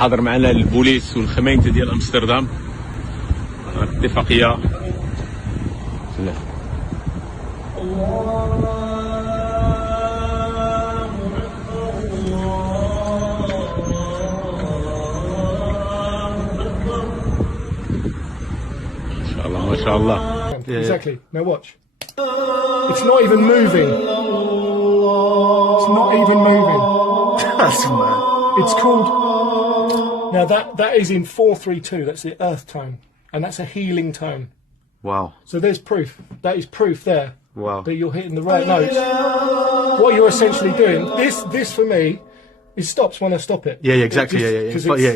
حاضر معنا البوليس والخمينة ديال امستردام. اتفاقية. بسم الله. ما شاء الله. Exactly. Now watch. It's not even moving. It's not even moving. That's mad. It's called. Now that is in 4/3/2. That's the earth tone, and that's a healing tone. Wow. So there's proof. That is proof there. Wow. That you're hitting the right notes. What you're essentially doing. This for me. It stops when I stop it. Yeah, exactly. Yeah,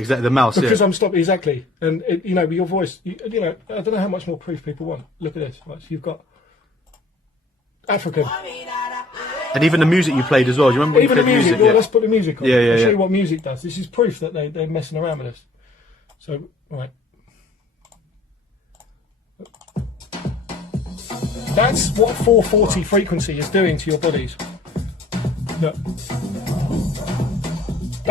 exactly. The mouse. Because I'm stopping exactly, and you know, your voice. You know, I don't know how much more proof people want. Look at this. Right, so you've got African, and even the music you played as well. Do you remember? Even the music. Well, let's put the music on. Yeah. I'll show you what music does. This is proof that they're messing around with us. So, right. That's what 440 frequency is doing to your bodies. Look.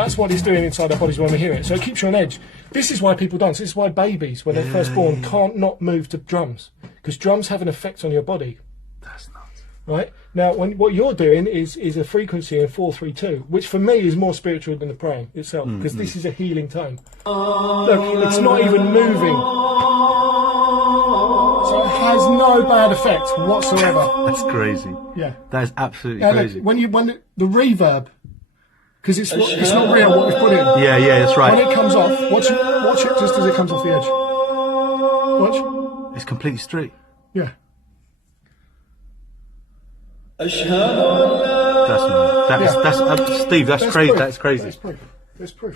That's what it's doing inside our bodies when we hear it. So it keeps you on edge. This is why people dance. This is why babies, when they're first born, can't not move to drums. Because drums have an effect on your body. That's nuts. Right? Now, what you're doing is a frequency in 4/3/2, which for me is more spiritual than the praying itself. Because this is a healing tone. Look, it's not even moving. So it has no bad effect whatsoever. That's crazy. Yeah. That is absolutely Now, crazy. Look, when the reverb, because it's not real what we've put in. Yeah, that's right. When it comes off, watch it just as it comes off the edge. Watch. It's completely straight. Yeah. That's mad. Steve, that's crazy. Proof. That's crazy. That's proof.